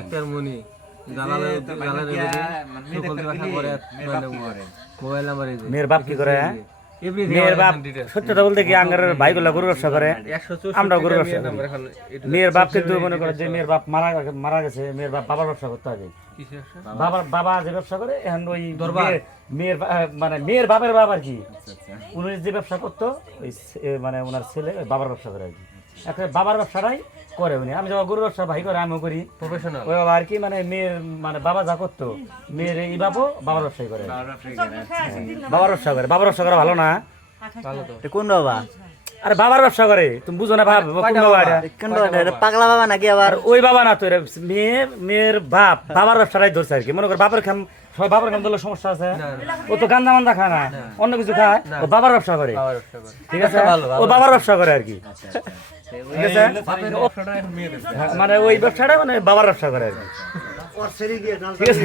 একটার মনি mobile number মেয়ের বাপ কি করে? মেয়ের বাপ সত্যটা বলতে কি আঙ্গার ভাইগুলা গরু ব্যবসা করে, আমরা গরু ব্যবসা করি। মেয়ের বাপ কিন্তু মনে করে যে মেয়ের বাপ মারা গেছে, মেয়ের বাপ বাবার ব্যবসা করতে হবে। বাবা যে ব্যবসা করে এখন ওই মেয়ের মানে মেয়ের বাপের বাপ আর কি, উনি যে ব্যবসা করতো ওই মানে ওনার ছেলে বাবার ব্যবসা করে আর কি। একটা বাবার ব্যবসাটাই করে উনি। আমি যখন গরু ব্যবসা ভাই করে আমিও করি প্রফেশনাল। ওই বাবা আর কি মানে মেয়ের মানে বাবা যা করতো মেয়ের এই বাপও বাবার ব্যবসায় করে, বাবার ব্যবসা করে। বাবার ব্যবসা করা ভালো না? কোন বাবা? আরে বাবার ব্যবসা করে, তুমি বুঝো না? পাগলা বাবা নাকি? আবার ওই বাবা না তো, মেয়ের বাপ বাবার ব্যবসাটাই ধরছে আর কি। মনে কর বাপের খাম, সবাই বাবার খাম ধরলে সমস্যা আছে। ও তো গান্দা মান্দা খায় না, অন্য কিছু খায়, ও বাবার ব্যবসা করে। ঠিক আছে, ও বাবার ব্যবসা করে আর কি। ঠিক আছে, মানে ওই ব্যবসাটা মানে বাবার ব্যবসা করে আর কি। ঠিক আছে।